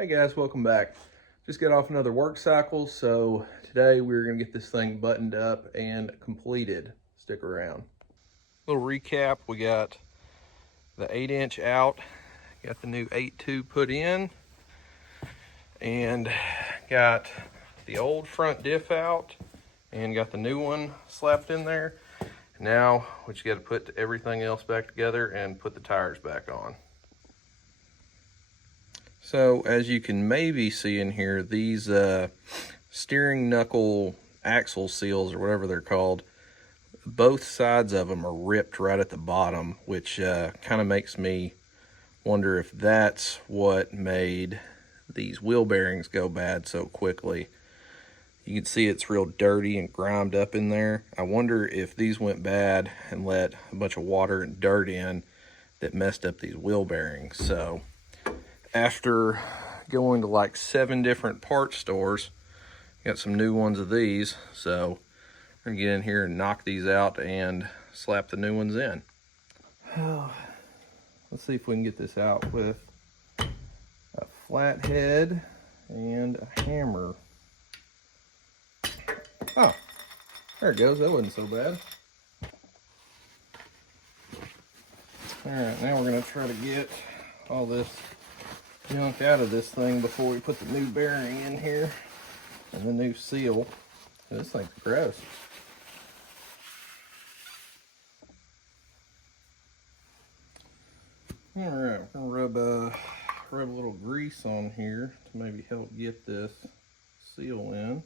Hey guys, welcome back. Just got off another work cycle, so today we're gonna get this thing buttoned up and completed. Stick around. Little recap, we got the 8-inch out, got the new 8.2 put in, and got the old front diff out, and got the new one slapped in there. Now we just gotta put everything else back together and put the tires back on. So as you can maybe see in here, these steering knuckle axle seals, or whatever they're called, both sides of them are ripped right at the bottom, which kind of makes me wonder if that's what made these wheel bearings go bad so quickly. You can see it's real dirty and grimed up in there. I wonder if these went bad and let a bunch of water and dirt in that messed up these wheel bearings. So after going to like 7 different parts stores, got some new ones of these, so I'm gonna get in here and knock these out and slap the new ones in. Let's see if we can get this out with a flathead and a hammer. Oh, there it goes. That wasn't so bad. All right, now we're gonna try to get all this junk out of this thing before we put the new bearing in here and the new seal. This thing's gross. All right, we're gonna rub a little grease on here to maybe help get this seal in.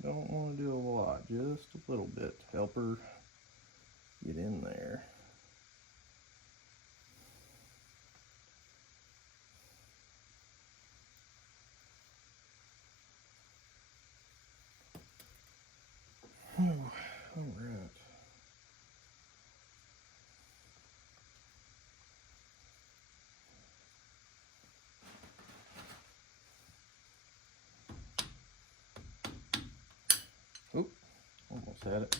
Don't want to do a lot, just a little bit to help her get in there. All right. Oop, almost had it.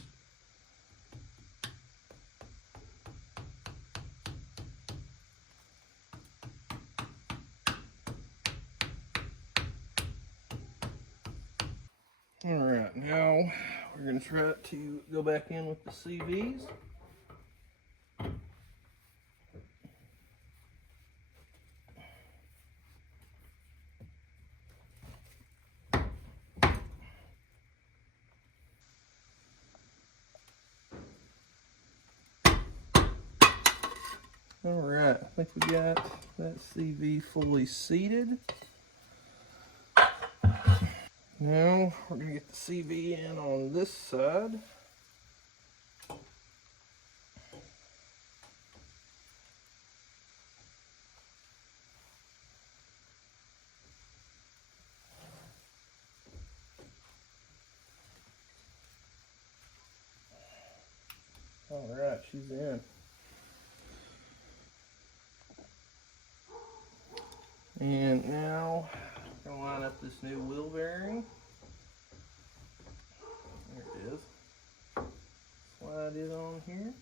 All right, now we're gonna try to go back in with the CVs. All right, I think we got that CV fully seated. Now we're gonna get the CV in on this side. All right, she's in. And now I'm gonna line up this new wheel bearing. There it is. Slide it on here.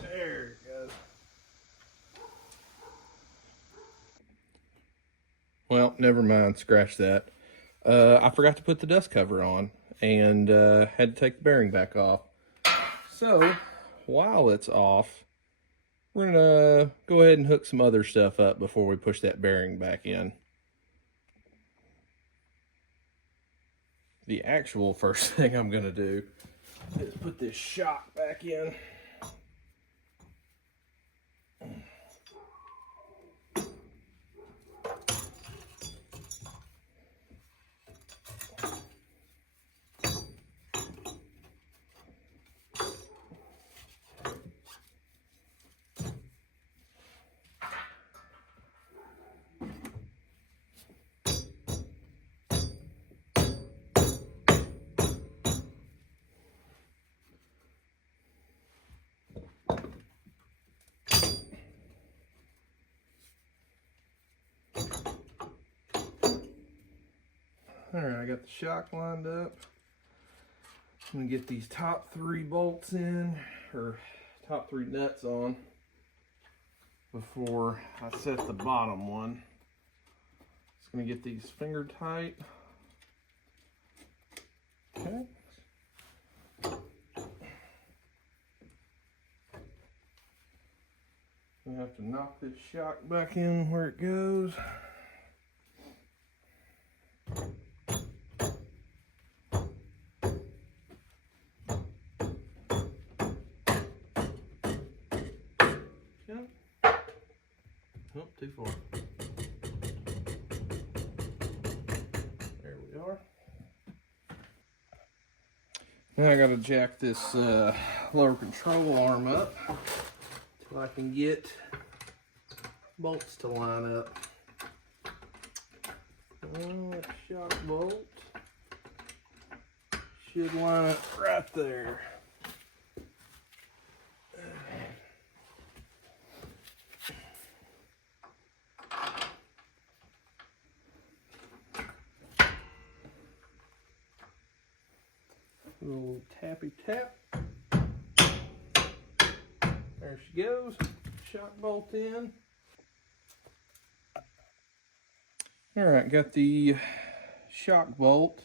There it goes. Well, never mind, scratch that. I forgot to put the dust cover on and had to take the bearing back off. So while it's off, we're gonna go ahead and hook some other stuff up before we push that bearing back in. The actual first thing I'm gonna do is put this shock back in. All right, I got the shock lined up. I'm gonna get these top 3 bolts in, or top 3 nuts on. before I set the bottom one. Just gonna get these finger tight. Okay. I have to knock this shock back in where it goes. Oh, too far. There we are. Now I gotta jack this lower control arm up till I can get bolts to line up. Shock bolt should line up right there. A little tappy tap. There she goes. Shock bolt in. Alright, got the shock bolt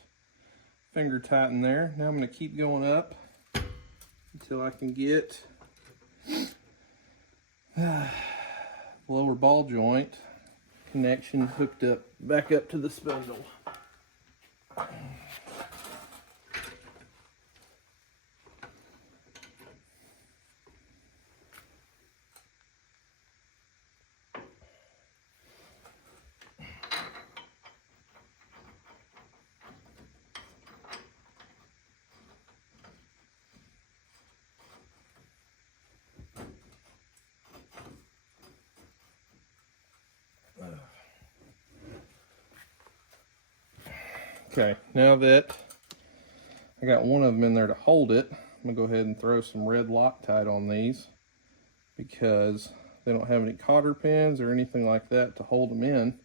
finger tightened there. Now I'm going to keep going up until I can get the lower ball joint connection hooked up back up to the spindle. Okay, now that I got one of them in there to hold it, I'm going to go ahead and throw some red Loctite on these because they don't have any cotter pins or anything like that to hold them in.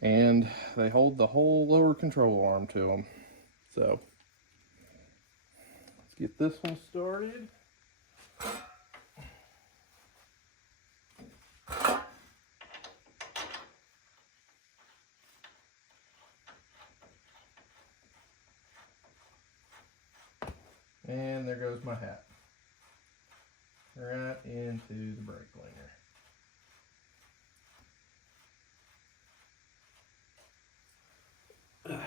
And they hold the whole lower control arm to them. So, let's get this one started. And there goes my hat. Right into the brake cleaner.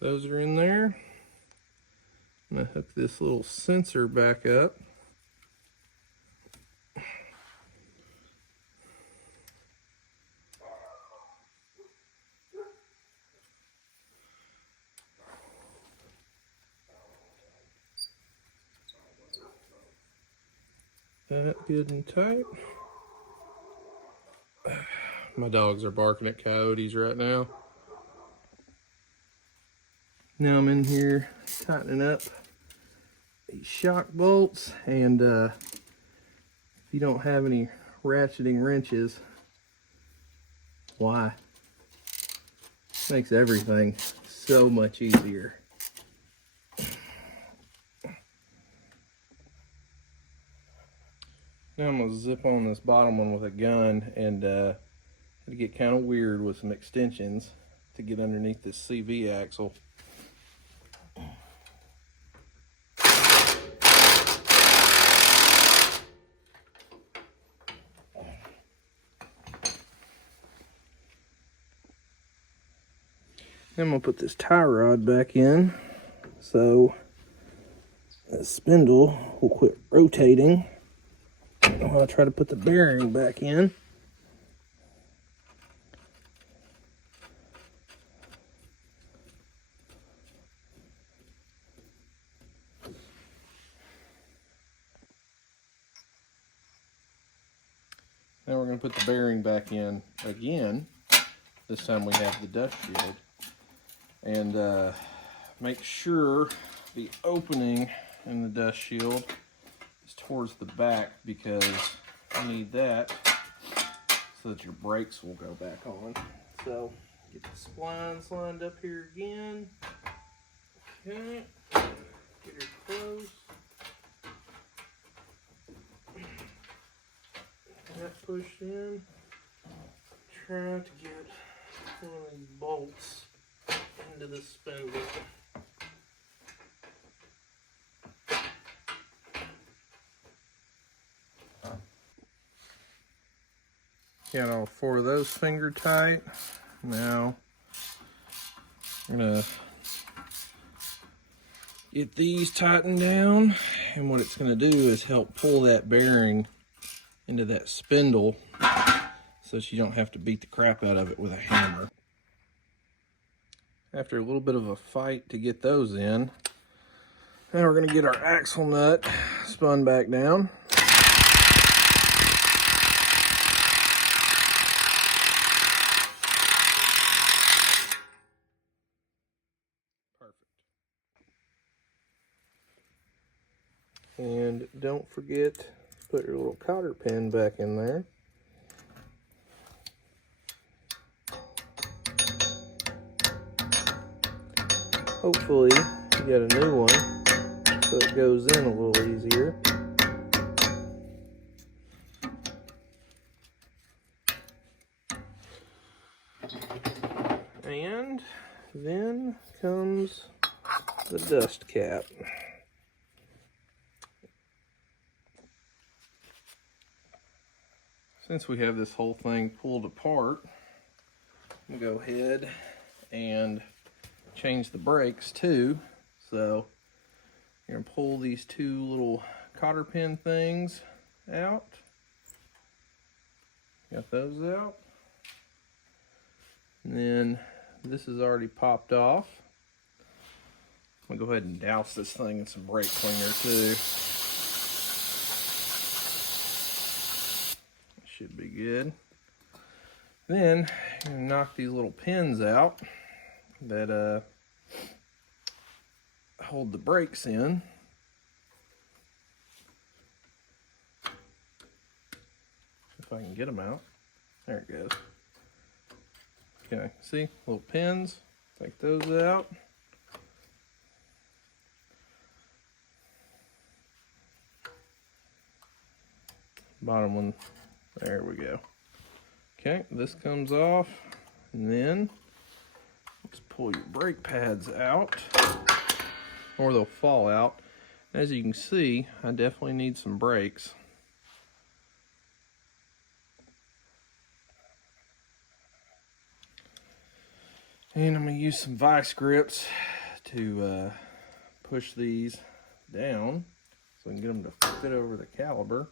Those are in there. I'm going to hook this little sensor back up. That good and tight. My dogs are barking at coyotes right now. Now I'm in here tightening up these shock bolts, and if you don't have any ratcheting wrenches, why? Makes everything so much easier. Now I'm going to zip on this bottom one with a gun, and had to get kind of weird with some extensions to get underneath this CV axle. Then I'm going to put this tie rod back in so the spindle will quit rotating while I try to put the bearing back in. Now we're going to put the bearing back in again. This time we have the dust shield. And make sure the opening in the dust shield is towards the back, because you need that so that your brakes will go back on. So get the splines lined up here again. Okay, get her close. pushed in. Try to get one of these bolts into the spindle. Got all 4 of those finger tight. Now I'm gonna get these tightened down, and what it's gonna do is help pull that bearing into that spindle so that you don't have to beat the crap out of it with a hammer. After a little bit of a fight to get those in, now we're gonna get our axle nut spun back down. Perfect. And don't forget to put your little cotter pin back in there. Hopefully you get a new one so it goes in a little easier. And then comes the dust cap. Since we have this whole thing pulled apart, I'm gonna go ahead and change the brakes too. So you're gonna pull these 2 little cotter pin things out. Got those out. And then this is already popped off. I'm gonna go ahead and douse this thing in some brake cleaner too. Should be good. Then you're gonna knock these little pins out that hold the brakes in. If I can get them out. There it goes. Okay, see, little pins. Take those out. Bottom one, there we go. Okay, this comes off, and then let's pull your brake pads out, or they'll fall out. As you can see, I definitely need some brakes. And I'm going to use some vice grips to push these down so I can get them to fit over the caliper.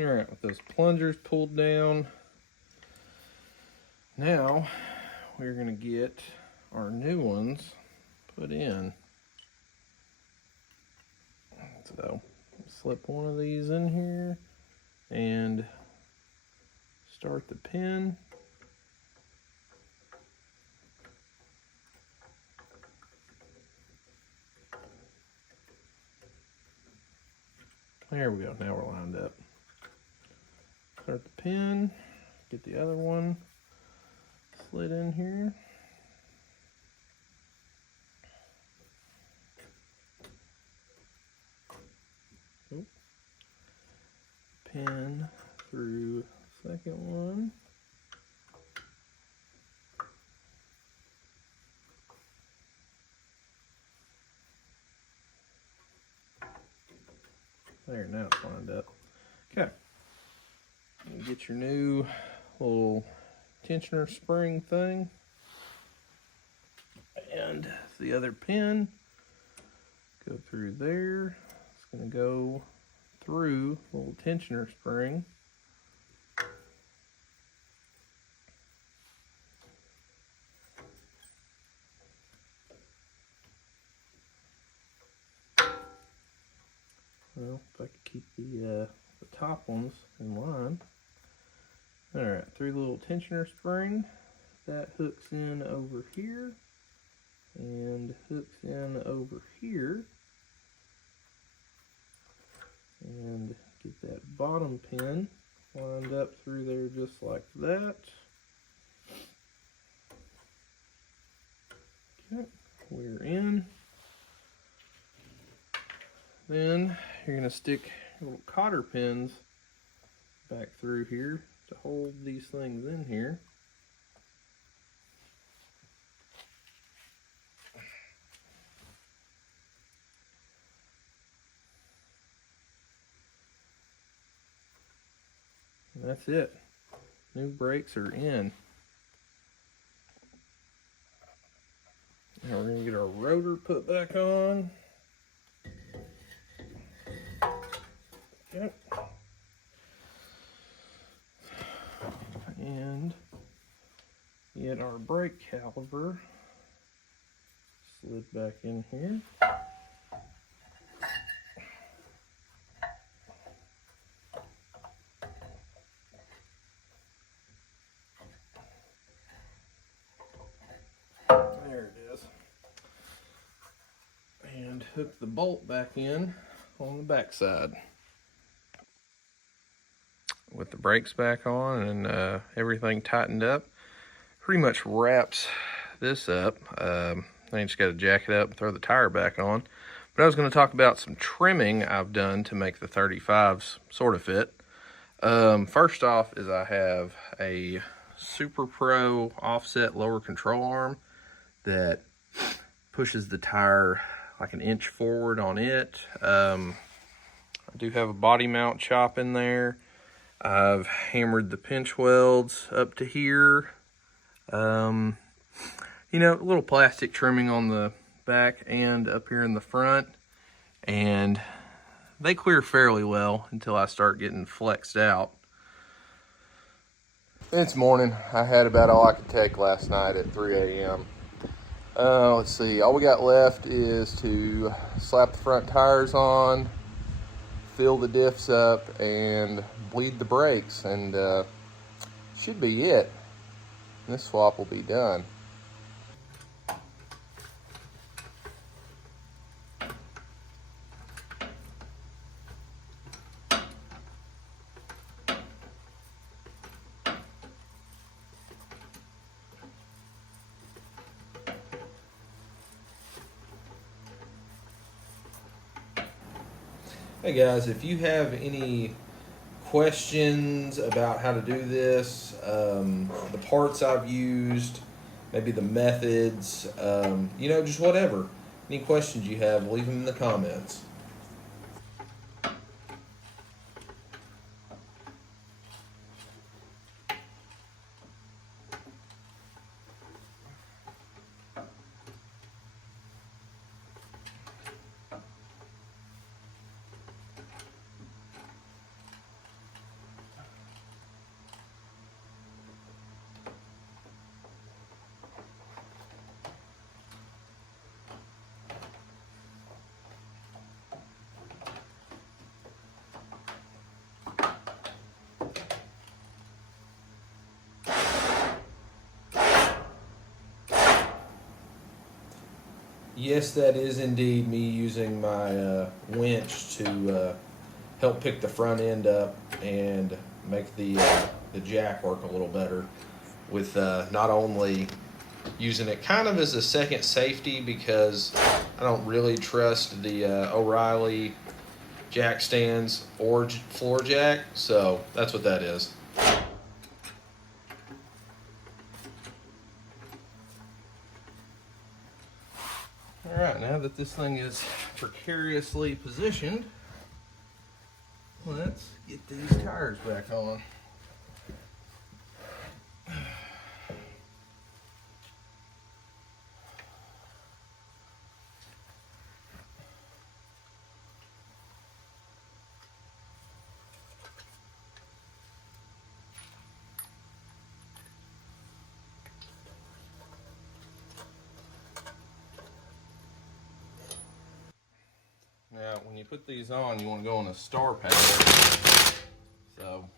Alright, with those plungers pulled down, now we're going to get our new ones put in. So, slip one of these in here and start the pin. There we go, now we're lined up. Start the pin, get the other one slid in here. Pin through the second one. There, now it's lined up. Okay. You get your new little tensioner spring thing. And the other pin, go through there. It's going to go through the little tensioner spring. Well, if I could keep the top ones in line. Alright, through the little tensioner spring, that hooks in over here and hooks in over here. And get that bottom pin lined up through there just like that. Okay, we're in. Then you're going to stick little cotter pins back through here to hold these things in here. And that's it. New brakes are in. Now we're going to get our rotor put back on. Yep. And get our brake caliper slid back in here. There it is. And hook the bolt back in on the back side. With the brakes back on and everything tightened up, pretty much wraps this up. Then you just got to jack it up and throw the tire back on. But I was going to talk about some trimming I've done to make the 35s sort of fit. First off is I have a Super Pro offset lower control arm that pushes the tire like an inch forward on it. I do have a body mount chop in there. I've hammered the pinch welds up to here. You know, a little plastic trimming on the back and up here in the front. And they clear fairly well until I start getting flexed out. It's morning. I had about all I could take last night at 3 a.m. Let's see, all we got left is to slap the front tires on, fill the diffs up, and bleed the brakes, and should be it. And this swap will be done. Hey guys, if you have any questions about how to do this, the parts I've used, maybe the methods, you know, just whatever. Any questions you have, leave them in the comments. Yes, that is indeed me using my winch to help pick the front end up and make the jack work a little better with not only using it kind of as a second safety because I don't really trust the O'Reilly jack stands or floor jack, so that's what that is. Alright, now that this thing is precariously positioned, let's get these tires back on. Now, when you put these on, you want to go on a star pattern. So,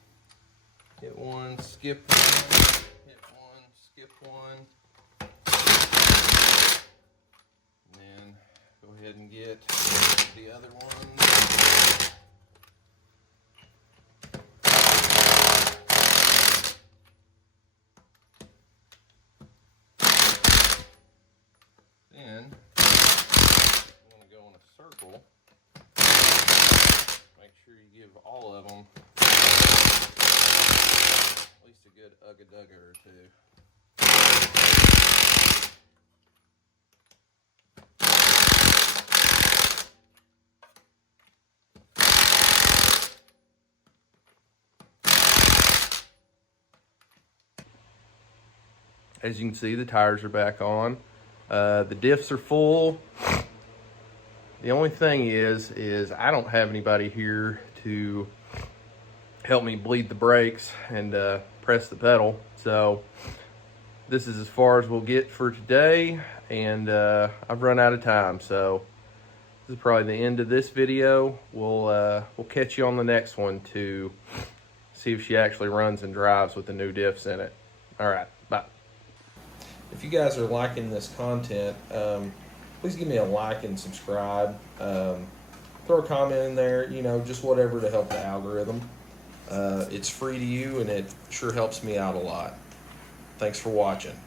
hit one, skip one, hit one, skip one. And then go ahead and get the other one. of them. At least a good ugga-dugga or two. As you can see, the tires are back on. The diffs are full. The only thing is I don't have anybody here to help me bleed the brakes and press the pedal. So this is as far as we'll get for today, and I've run out of time. So this is probably the end of this video. We'll catch you on the next one to see if she actually runs and drives with the new diffs in it. All right, bye. If you guys are liking this content, please give me a like and subscribe. Throw a comment in there, you know, just whatever to help the algorithm. It's free to you, and it sure helps me out a lot. Thanks for watching.